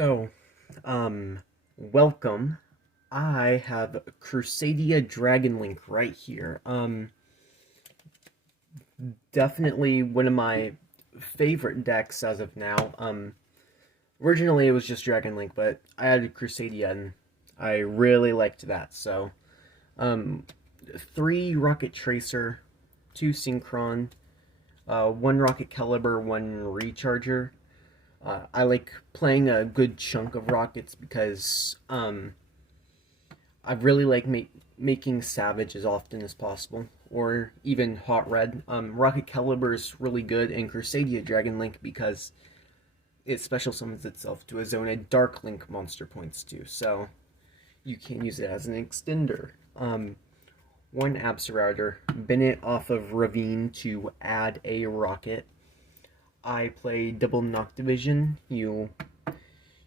So, welcome. I have Crusadia Dragon Link right here. Definitely one of my favorite decks as of now. Originally it was just Dragon Link, but I added Crusadia and I really liked that. So, um, 3 Rocket Tracer, 2 Synchron, 1 Rocket Caliber, 1 Recharger. I like playing a good chunk of rockets because I really like making Savage as often as possible, or even Hot Red. Rocket Caliber is really good in Crusadia Dragon Link because it special summons itself to a zone of Dark Link monster points too, so you can use it as an extender. 1 Absorouter, Bennett off of Ravine to add a rocket. I play double Knock Division. You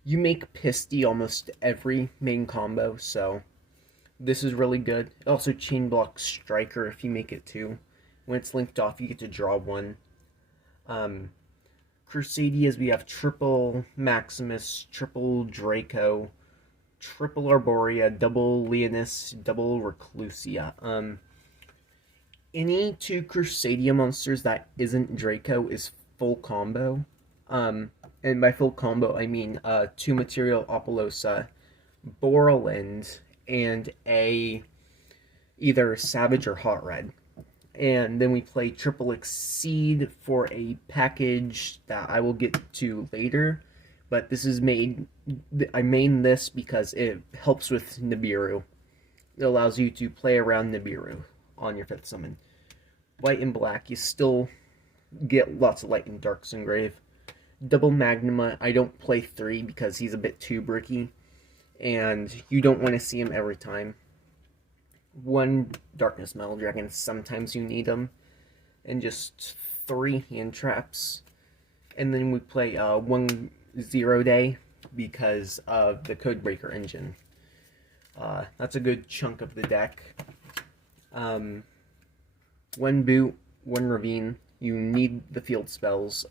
make Pisty almost every main combo, so this is really good. Also Chain Block Striker if you make it too. When it's linked off, you get to draw one. Um, Crusadias, we have triple Maximus, triple Draco, triple Arborea, double Leonis, double Reclusia. Any 2 Crusadia monsters that isn't Draco is full combo. And by full combo, I mean 2 Material Apollosa, Borland, and a either Savage or Hot Red. And then we play Triple Exceed for a package that I will get to later. But this is made, I main this because it helps with Nibiru. It allows you to play around Nibiru on your 5th summon. White and black, you still get lots of light and darks engrave. Double Magnuma, I don't play 3 because he's a bit too bricky, and you don't want to see him every time. 1 Darkness Metal Dragon, sometimes you need him, and just 3 hand traps. And then we play 1 Zero Day because of the Codebreaker engine. That's a good chunk of the deck. 1 Boot, 1 Ravine. You need the field spells.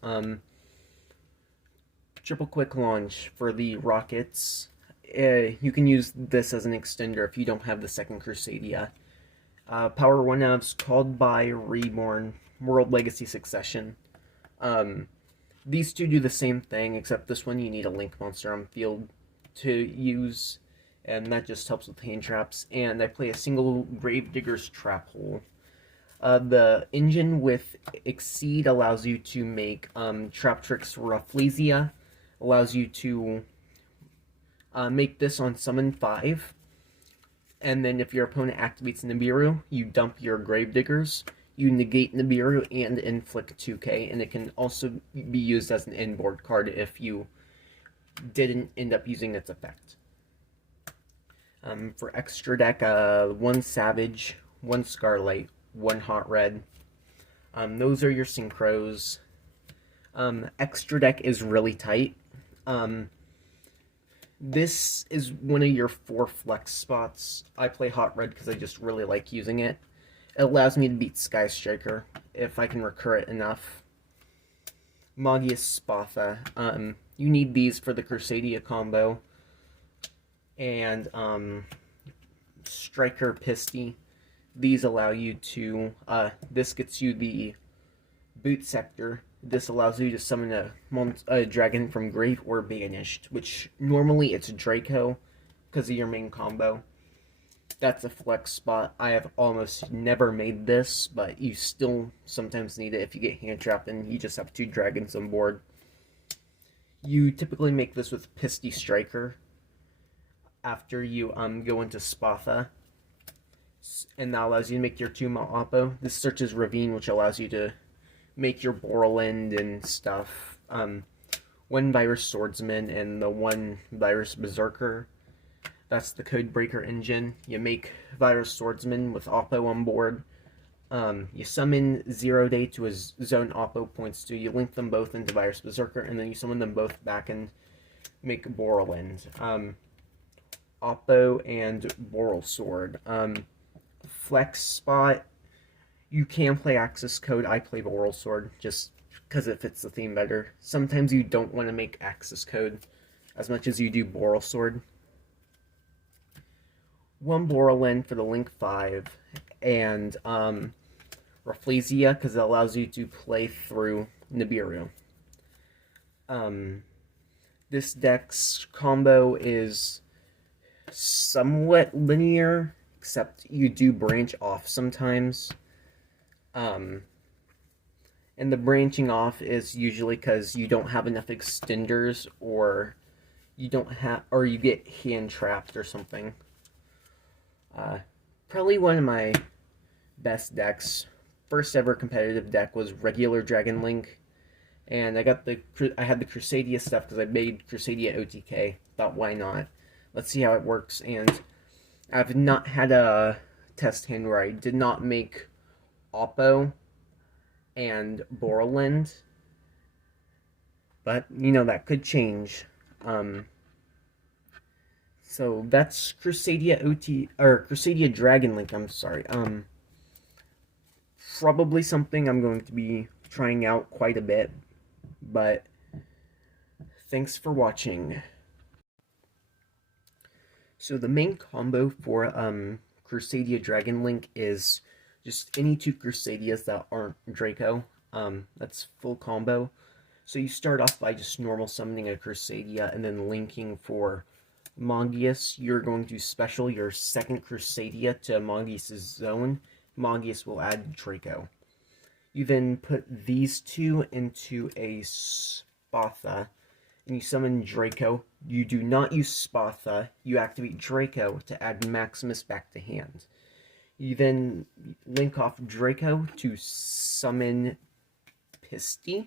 Triple Quick Launch for the rockets. You can use this as an extender if you don't have the 2nd Crusadia. Power 1 Avs, Called by Reborn, World Legacy Succession. These two do the same thing, except this one you need a Link monster on field to use, and that just helps with hand traps. And I play a single Gravedigger's Trap Hole. The engine with Exceed allows you to make Trap Tricks Rafflesia, allows you to make this on Summon 5, and then if your opponent activates Nibiru, you dump your Gravediggers, you negate Nibiru and inflict 2k, and it can also be used as an inboard card if you didn't end up using its effect. For extra deck, 1 Savage, 1 Scarlight, 1 Hot Red. Those are your synchros. Extra deck is really tight. This is one of your 4 flex spots. I play Hot Red because I just really like using it. It allows me to beat Sky Striker if I can recur it enough. Magius Spatha. You need these for the Crusadia combo. And Striker Pisty. These allow you to, this gets you the Boot Scepter. This allows you to summon a dragon from Grave or Banished, which normally it's Draco because of your main combo. That's a flex spot. I have almost never made this, but you still sometimes need it if you get hand trapped and you just have 2 dragons on board. You typically make this with Pisty Striker after you go into Spatha. And that allows you to make your 2 Oppo. This searches Ravine, which allows you to make your Borland and stuff. 1 Virus Swordsman and the 1 Virus Berserker. That's the Codebreaker engine. You make Virus Swordsman with Oppo on board. You summon 0 Day to a zone Oppo points to. You link them both into Virus Berserker, and then you summon them both back and make Borland. Oppo and Boral Sword. Flex spot, you can play Axis Code. I play Boral Sword just because it fits the theme better. Sometimes you don't want to make Axis Code. as much as you do Boral Sword. One Borderland for the Link 5, and Rafflesia, because it allows you to play through Nibiru. Um, this deck's combo is somewhat linear, except you do branch off sometimes. And the branching off is usually because you don't have enough extenders, or you get hand trapped or something. Probably one of my best decks, first ever competitive deck, was regular Dragon Link, and I had the Crusadia stuff because I made Crusadia OTK. Thought, why not? Let's see how it works. And I've not had a test hand where I did not make Oppo and Borland, but that could change. So that's Crusadia Crusadia Dragon Link. I'm sorry. Probably something I'm going to be trying out quite a bit. But thanks for watching. So the main combo for Crusadia Dragon Link is just any two Crusadias that aren't Draco. That's full combo. So you start off by just normal summoning a Crusadia and then linking for Magius. You're going to special your second Crusadia to Magius' zone. Magius will add Draco. You then put these two into a Spatha, and you summon Draco. You do not use Spatha. You activate Draco to add Maximus back to hand. You then link off Draco to summon Pisty.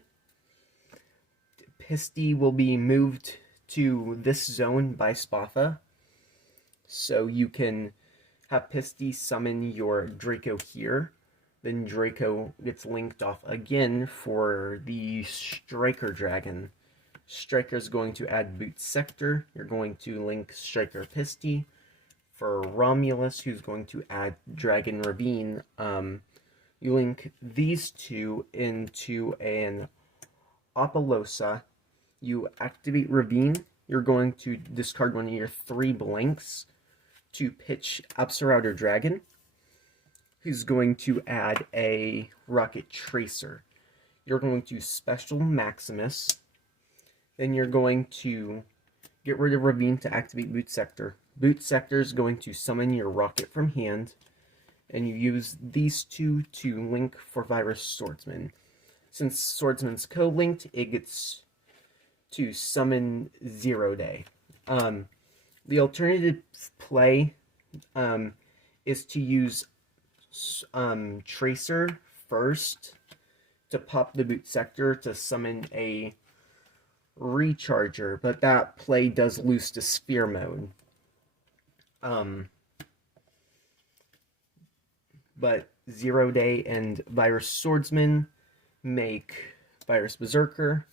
Pisty will be moved to this zone by Spatha, so you can have Pisty summon your Draco here. Then Draco gets linked off again for the Striker Dragon. Striker's going to add Boot Sector. You're going to link Striker Pisty. For Romulus, who's going to add Dragon Ravine, you link these two into an Apollosa. You activate Ravine. You're going to discard one of your 3 blanks to pitch Absolouter Dragon, who's going to add a Rocket Tracer. You're going to special Maximus. Then you're going to get rid of Ravine to activate Boot Sector. Boot Sector is going to summon your Rocket from hand, and you use these two to link for Virus Swordsman. Since Swordsman's co-linked, it gets to summon Zero Day. The alternative play is to use Tracer first to pop the Boot Sector to summon a Recharger, but that play does lose to Sphere Mode. But Zero Day and Virus Swordsman make Virus Berserker.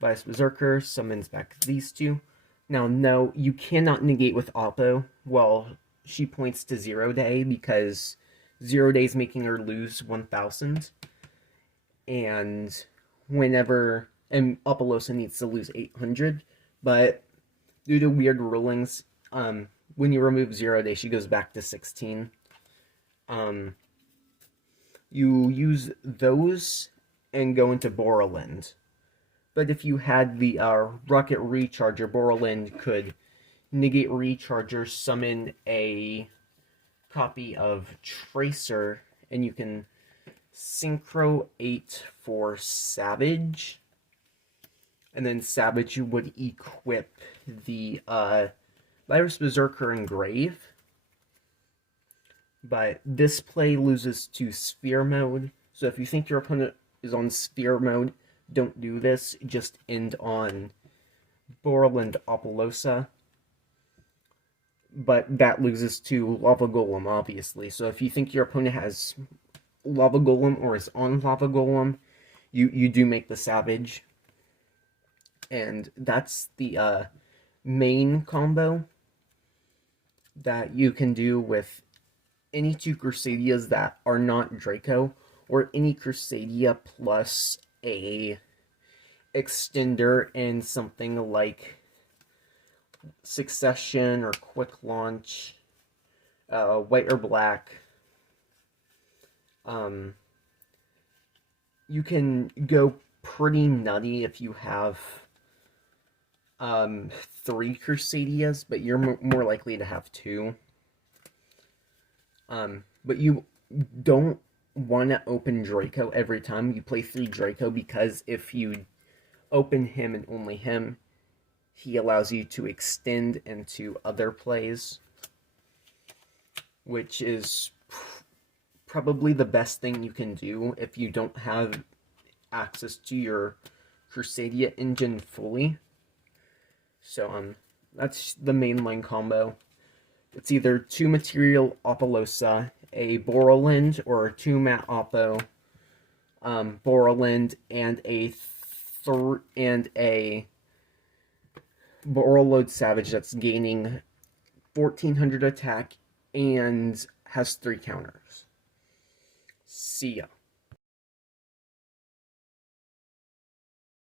Virus Berserker summons back these two. Now, no, you cannot negate with Oppo. Well, she points to Zero Day because Zero Day is making her lose 1,000. And Apollosa needs to lose 800. But due to weird rulings, when you remove Zero Day, she goes back to 16. You use those and go into Borland. But if you had the Rocket Recharger, Borland could negate Recharger, summon a copy of Tracer, and you can Synchro 8 for Savage. And then Savage would equip the Virus Berserker Engrave. But this play loses to Sphere Mode. So if you think your opponent is on Sphere Mode, don't do this. Just end on Borland Apollosa. But that loses to Lava Golem, obviously. So if you think your opponent has Lava Golem or is on Lava Golem, you do make the Savage. And that's the main combo that you can do with any two Crusadias that are not Draco, or any Crusadia plus a extender in something like Succession or Quick Launch, White or Black. Um, you can go pretty nutty if you have 3 Crusadias, but you're more likely to have 2. But you don't want to open Draco every time you play 3 Draco, because if you open him and only him, he allows you to extend into other plays, which is probably the best thing you can do if you don't have access to your Crusadia engine fully. So that's the mainline combo. It's either 2 material Apollosa, a Borland, or a 2 mat Oppo, Borland, and a Borreload Savage that's gaining 1400 attack and has 3 counters. See ya.